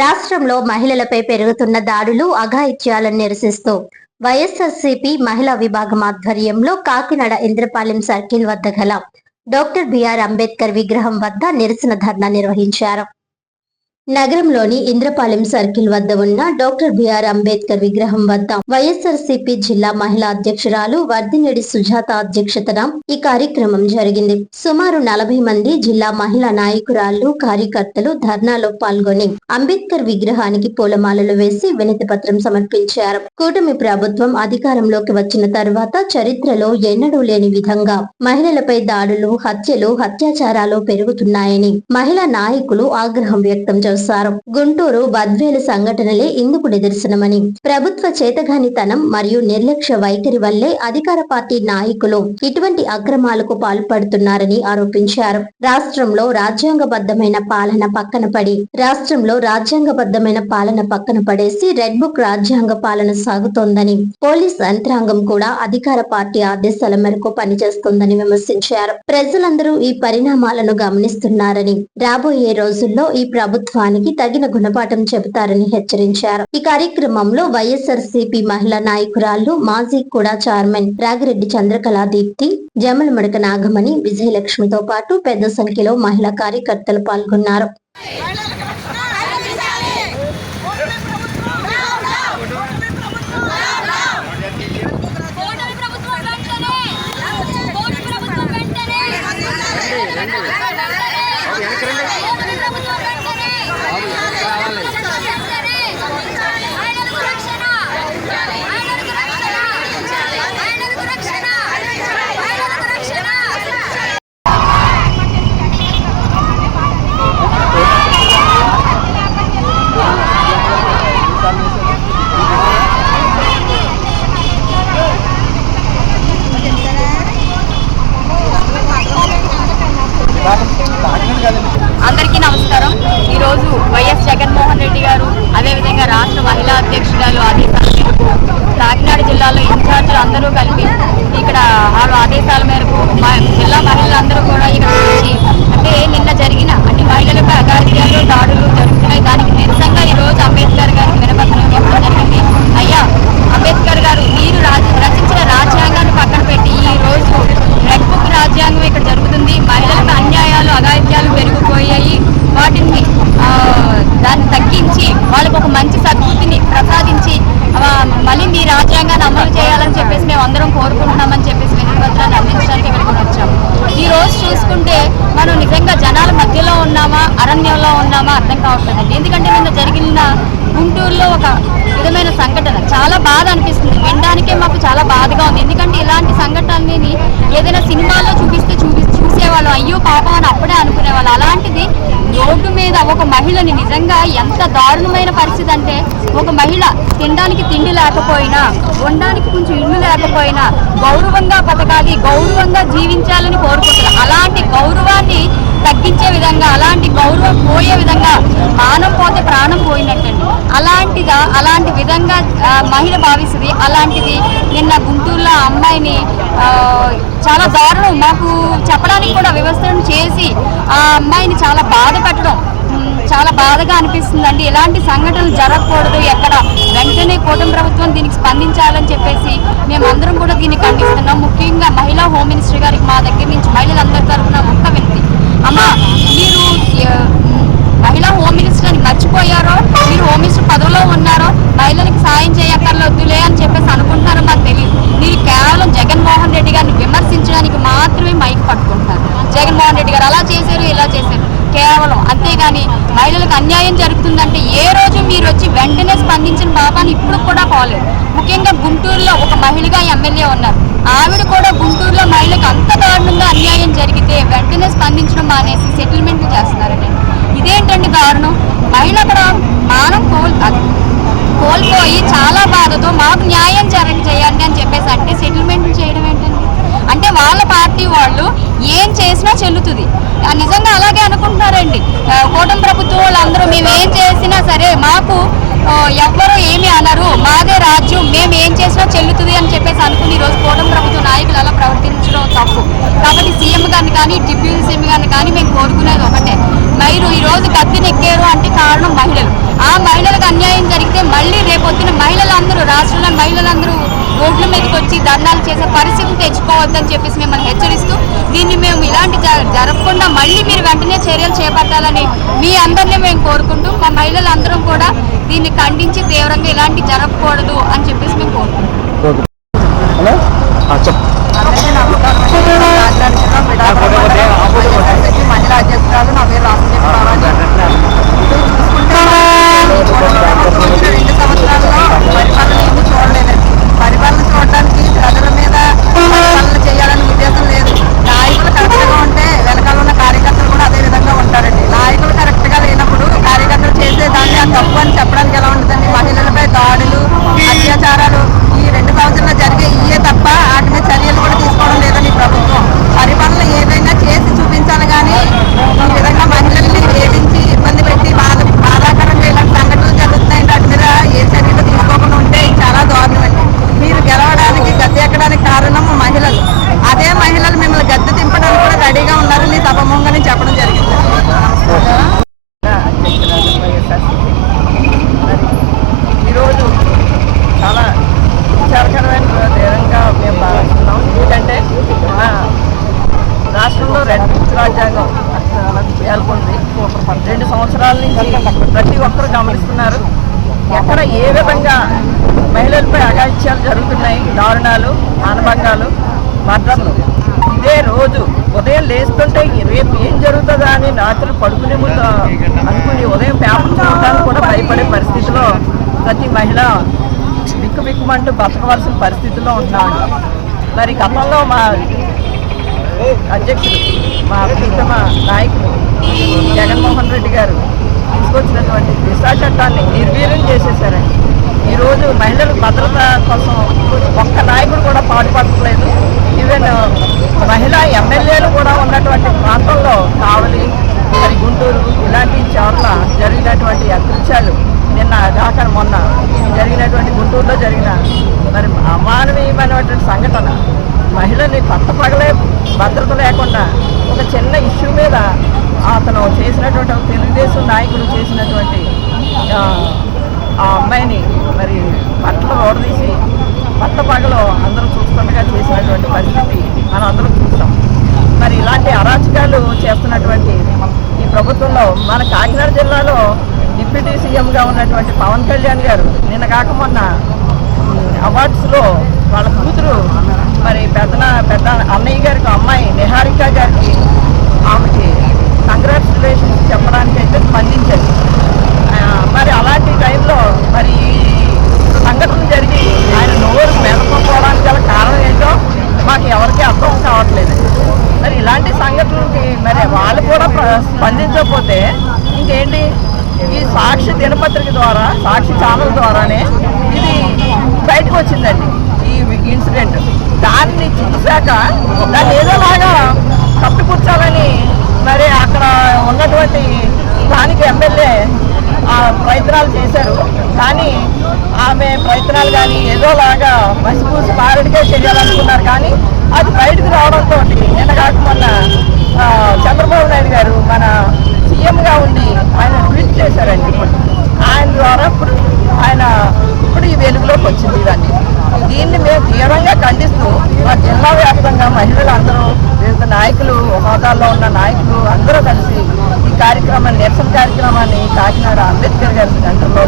రాష్ట్రంలో మహిళలపై పెరుగుతున్న దాడులు అఘాయిత్యాలను నిరసిస్తూ వైఎస్ఆర్సీపీ మహిళా విభాగం ఆధ్వర్యంలో కాకినాడ ఇంద్రపాలెం సర్కిల్ వద్ద గల డాక్టర్ బిఆర్ అంబేద్కర్ విగ్రహం వద్ద నిరసన ధర్నా నిర్వహించారు. నగరంలోని ఇంద్రపాలెం సర్కిల్ వద్ద ఉన్న డాక్టర్ బిఆర్ అంబేద్కర్ విగ్రహం వద్ద వైఎస్ఆర్సీపీ జిల్లా మహిళా అధ్యక్షురాలు వర్ధినేడి సుజాత అధ్యక్షతన ఈ కార్యక్రమం జరిగింది. సుమారు 40 మంది జిల్లా మహిళా నాయకురాళ్లు, కార్యకర్తలు ధర్నాలో పాల్గొని అంబేద్కర్ విగ్రహానికి పూలమాలలు వేసి వినతి పత్రం సమర్పించారు. కూటమి ప్రభుత్వం అధికారంలోకి వచ్చిన తర్వాత చరిత్రలో ఎన్నడూ లేని విధంగా మహిళలపై దాడులు, హత్యలు, అత్యాచారాలు పెరుగుతున్నాయని మహిళా నాయకులు ఆగ్రహం వ్యక్తం చేశారు. గుంటూరు బద్వేలు సంఘటనలే ఇందుకు నిదర్శనమని, ప్రభుత్వ చేతగానితనం మరియు నిర్లక్ష్య వైఖరి వల్లే అధికార పార్టీ నాయకులు ఇటువంటి అక్రమాలకు పాల్పడుతున్నారని ఆరోపించారు. రాష్ట్రంలో రాజ్యాంగబద్ధమైన పాలన పక్కన పడేసి రెడ్ బుక్ రాజ్యాంగ పాలన సాగుతోందని, పోలీస్ యంత్రాంగం కూడా అధికార పార్టీ ఆదేశాల మేరకు పనిచేస్తోందని విమర్శించారు. ప్రజలందరూ ఈ పరిణామాలను గమనిస్తున్నారని, రాబోయే రోజుల్లో ఈ ప్రభుత్వానికి తగిన గుణపాఠం చెబుతారని హెచ్చరించారు. ఈ కార్యక్రమంలో వైఎస్ఆర్సీపీ మహిళా నాయకురాళ్లు, మాజీ కూడా చైర్మన్ రాగిరెడ్డి చంద్రకళా దీప్తి, జమలమడక నాగమణి, విజయలక్ష్మితో పాటు పెద్ద సంఖ్యలో మహిళా కార్యకర్తలు పాల్గొన్నారు. అందరికీ నమస్కారం. ఈరోజు వైఎస్ జగన్మోహన్ రెడ్డి గారు, అదేవిధంగా రాష్ట్ర మహిళా అధ్యక్షురాలు ఆదేశాల మేరకు కాకినాడ జిల్లాలో ఇన్ఛార్జీలు అందరూ కలిపి ఇక్కడ ఆదేశాల మేరకు జిల్లా మహిళలందరూ కూడా ఇక్కడ వచ్చి, అంటే నిన్న జరిగిన అన్ని మహిళలపై అఘాయిత్యాలు, దాడులు జరుగుతున్నాయి. దానికి నిరసనగా ఈరోజు అంబేద్కర్ గారికి వినపత్రం ఇవ్వడం జరిగింది. అయ్యా అంబేద్కర్ గారు, మీరు రచించిన రాజ్యాంగాన్ని పక్కన పెట్టి ఈ రోజు రెడ్ బుక్ రాజ్యాంగం ఇక్కడ జరుగుతుంది. మహిళలకు అన్యాయాలు, అఘాయిత్యాలు పెరిగిపోయాయి. వాటిని దాన్ని తగ్గించి వాళ్ళకు ఒక మంచి సద్బుద్ధిని ప్రసాదించి మళ్ళీ మీ రాజ్యాంగాన్ని అమలు చేయాలని చెప్పేసి మేము అందరం కోరుకుంటున్నామని చెప్పేసి వినతిపత్రాన్ని అందించడానికి ఇక్కడికి వచ్చాము. ఈ రోజు చూసుకుంటే మనం నిజంగా జనాల మధ్యలో ఉన్నామా, అరణ్యంలో ఉన్నామా అర్థం కావట్లేదండి. ఎందుకంటే నిన్న జరిగిన గుంటూరులో ఒక విధమైన సంఘటన చాలా బాధ అనిపిస్తుంది. వినడానికే మాకు చాలా బాధగా ఉంది. ఎందుకంటే ఇలాంటి సంఘటనని ఏదైనా సినిమాల్లో చూసేవాళ్ళు, అయ్యో పాపం అని అప్పుడే అనుకునేవాళ్ళు. అలాంటిది రోడ్డు మీద ఒక మహిళని, నిజంగా ఎంత దారుణమైన పరిస్థితి అంటే, ఒక మహిళ తినడానికి తిండి లేకపోయినా, ఉండడానికి కొంచెం ఇల్లు లేకపోయినా గౌరవంగా బతకాలి, గౌరవంగా జీవించాలని కోరుకుంటున్నారు. అలాంటి గౌరవాన్ని తగ్గించే విధంగా, అలాంటి గౌరవం పోయే విధంగా, మానం పోతే ప్రాణం పోయినట్టండి. అలాంటి విధంగా మహిళ భావిస్తుంది. అలాంటిది నిన్న గుంటూరులో అమ్మాయిని చాలా దారుణం, మాకు చెప్పడానికి కూడా వ్యవస్థను చేసి ఆ అమ్మాయిని చాలా బాధ పెట్టడం చాలా బాధగా అనిపిస్తుందండి. ఇలాంటి సంఘటనలు జరగకూడదు. ఎక్కడ వెంటనే కూటమి ప్రభుత్వం దీనికి స్పందించాలని చెప్పేసి మేమందరం కూడా దీన్ని ఖండిస్తున్నాం. ముఖ్యంగా మహిళా హోమ్ మినిస్టర్ గారికి మా దగ్గర నుంచి మహిళలందరి తరఫున ఒక్క వినతి, అమ్మా మీరు మహిళా హోమ్ మినిస్టర్ అని మర్చిపోయారో, మీరు హోమ్ మినిస్టర్ పదవిలో ఉన్నారో మహిళలకు సాయం చేయక్కర్లొద్దులే అని చెప్పేసి అనుకుంటున్నారో మాకు తెలియదు. మీరు కేవలం జగన్మోహన్ రెడ్డి గారిని విమర్శించడానికి మాత్రమే మైక్ పట్టుకుంటున్నారు. జగన్మోహన్ రెడ్డి గారు అలా చేశారు, ఇలా చేశారు కేవలం, అంతేగాని మహిళలకు అన్యాయం జరుగుతుందంటే ఏ రోజు మీరు వచ్చి వెంటనే స్పందించిన పాపాన్ని ఇప్పుడు కూడా పోలేదు. ముఖ్యంగా గుంటూరులో ఒక మహిళగా ఎమ్మెల్యే ఉన్నారు. ఆవిడ కూడా గుంటూరులో మహిళలకు అంత దారుణంగా అన్యాయం జరిగితే వెంటనే స్పందించడం మానేసి సెటిల్మెంట్లు చేస్తున్నారండి. ఇదేంటండి దారుణం? మహిళ అక్కడ మానం కోల్పోయి చాలా బాధతో మాకు న్యాయం చేయండి అని చెప్పేసి అంటే సెటిల్మెంట్లు చేయడం ఏంటండి? అంటే వాళ్ళ పార్టీ వాళ్ళు ఏం చేసినా చెల్లుతుంది. నిజంగా అలాగే అనుకుంటున్నారండి కూటమి ప్రభుత్వం వాళ్ళందరూ. మేము ఏం చేసినా సరే మాకు ఎవ్వరూ ఏమీ అనరు, మాదే రాజ్యం, మేము ఏం చేసినా చెల్లుతుంది అని చెప్పేసి అనుకుని ఈరోజు కూటమి ప్రభుత్వ నాయకులు అలా ప్రవర్తించడం తప్పు. కాబట్టి సీఎం గారిని కానీ, డిప్యూటీ సీఎం గారిని కానీ మేము కోరుకునేది ఒకటే, మీరు ఈరోజు గద్దెనెక్కారు అంటే కారణం మహిళలు. ఆ పొద్దున మహిళలందరూ రాష్ట్రంలో మహిళలందరూ రోడ్ల మీదకి వచ్చి ధర్నాలు చేసే పరిస్థితి తెచ్చుకోవద్దని చెప్పేసి మిమ్మల్ని హెచ్చరిస్తూ దీన్ని మేము ఇలాంటి జరగకుండా మళ్ళీ మీరు వెంటనే చర్యలు చేపట్టాలని మీ అందరినీ మేము కోరుకుంటూ మా మహిళలందరం కూడా దీన్ని ఖండించి తీవ్రంగా ఇలాంటి జరగకూడదు అని చెప్పేసి మేము కోరుకుంటున్నాం. మహిళా అధ్యక్షురాలు నా పేరు రాష్ట్ర రెండు సంవత్సరాల్లో పరిపాలన ఏమీ చూడలేదండి. పరిపాలన చూడడానికి ప్రజల మీద పరిపాలన చేయాలనే ఉద్దేశం లేదు. నాయకులు కరెక్ట్గా ఉంటే వెనకాల ఉన్న కార్యకర్తలు కూడా అదే విధంగా ఉంటారండి. నాయకులు కరెక్ట్గా లేనప్పుడు కార్యకర్తలు చేసేదాన్ని ఆ తప్పు అని చెప్పడానికి ఎలా ఉంటుందండి? మహిళలపై దాడులు, అత్యాచారాలు ఈ 2 సంవత్సరాల్లో జరిగే ఇయే తప్ప వాటి మీద చర్యలు కూడా తీసుకోవడం లేదని ప్రభుత్వం. పరిపాలన ఏదైనా చేసి చూపించాలి కానీ ఈ విధంగా మహిళల్ని వేధించి ఇబ్బంది పెట్టి బాధాకరంగా ఇలాంటి సంఘటనలు జరుగుతున్నాయంటే వాటి మీద ఏ చర్యలు తీసుకోకుండా ఉంటే చాలా దారుణం అండి. మీరు గెలవడానికి గద్దె ఎక్కడానికి కారణం మహిళలు. అదే మహిళలు మిమ్మల్ని గద్దె దింపడానికి కూడా రెడీగా ఉన్నారని సభముఖంగా చెప్పడం జరిగింది. ఈరోజు చాలా విచారకరమైన విధంగా మేము భావిస్తున్నాం. ఎందుకంటే రాష్ట్రంలో రాజ్యాంగం పేర్కొంది. 2 సంవత్సరాల నుంచి ప్రతి ఒక్కరు గమనిస్తున్నారు ఎక్కడ ఏ విధంగా మహిళలపై అఘాయిత్యాలు జరుగుతున్నాయి, దారుణాలు, మానభంగాలు, మర్డర్లు. ఇదే రోజు ఉదయం లేస్తుంటే రేపు ఏం జరుగుతుందా అని రాత్రులు పడుకునే ముందు అనుకుని ఉదయం పేపర్ చూడడానికి కూడా భయపడే పరిస్థితిలో ప్రతి మహిళ బిక్కుమంటూ బతకవలసిన పరిస్థితిలో ఉంటున్నామండి. మరి గతంలో మా అధ్యక్షుడు, మా ప్రీతమ నాయకులు జగన్మోహన్ రెడ్డి గారు తీసుకొచ్చినటువంటి దిశా చట్టాన్ని నిర్వీర్యం చేసేసారండి. ఈరోజు మహిళల భద్రత కోసం ఒక్క నాయకుడు కూడా పాటుపడట్లేదు. ఈవెన్ మహిళా ఎమ్మెల్యేలు కూడా ఉన్నటువంటి ప్రాంతంలో కావలి, మరి గుంటూరు ఇలాంటి చోట్ల జరిగినటువంటి అకృత్యాలు మొన్న జరిగినటువంటి గుంటూరులో జరిగిన మరి అమానవీయమైనటువంటి సంఘటన, మహిళని పట్టపగలే భద్రత లేకుండా ఒక చిన్న ఇష్యూ మీద అతను చేసినటువంటి తెలుగుదేశం నాయకుడు చేసినటువంటి ఆ అమ్మాయిని మరి బట్టలు ఓడదీసి పట్టపగలో అందరూ చూస్తుండగా చేసినటువంటి పరిస్థితి మనం అందరం చూస్తాం. మరి ఇలాంటి అరాచకాలు చేస్తున్నటువంటి ఈ ప్రభుత్వంలో మన కాకినాడ జిల్లాలో డిప్యూటీ సీఎంగా ఉన్నటువంటి పవన్ కళ్యాణ్ గారు నిన్న కాక మొన్న అవార్డ్స్లో వాళ్ళ కూతురు మరి పెద్ద అన్నయ్య గారికి అమ్మాయి నిహారిక గారికి ఆమెకి కంగ్రాచులేషన్స్ చెప్పడానికి అయితే స్పందించారు. మరి అలాంటి టైంలో మరి సంఘటన జరిగి ఆయన నోరు మెదకపోవడానికి గల కారణం ఏంటో మాకు ఎవరికి అర్థం కావట్లేదు. మరి ఇలాంటి సంఘటనలకి మరి వాళ్ళు కూడా స్పందించకపోతే ఇంకేంటి? ఈ సాక్షి దినపత్రిక ద్వారా, సాక్షి ఛానల్ ద్వారానే ఇది బయటకు వచ్చిందండి ఈ ఇన్సిడెంట్. దాన్ని చూశాక దాన్ని ఏదోలాగా కప్పిపుచ్చాలని మరి అక్కడ ఉన్నటువంటి స్థానిక ఎమ్మెల్యే ప్రయత్నాలు చేశారు. కానీ ఆమె ప్రయత్నాలు కానీ ఏదోలాగా మసిపూసి పారడికే చేయాలనుకున్నారు. కానీ అది బయటకు రావడంతో నిన్న కాక మొన్న చంద్రబాబు నాయుడు గారు మన సీఎంగా ఉండి ఆయన ట్వీట్ చేశారండి. ఆయన ద్వారా ఇప్పుడు ఈ వెలుగులోకి వచ్చింది. దీన్ని మేము తీవ్రంగా ఖండిస్తూ మా జిల్లా వ్యాప్తంగా మహిళలందరూ, వివిధ నాయకులు, హోదాల్లో ఉన్న నాయకులు అందరూ కలిసి ఈ కార్యక్రమాన్ని, నిరసన కార్యక్రమాన్ని కాకినాడ అంబేద్కర్ గారి సెంటర్లో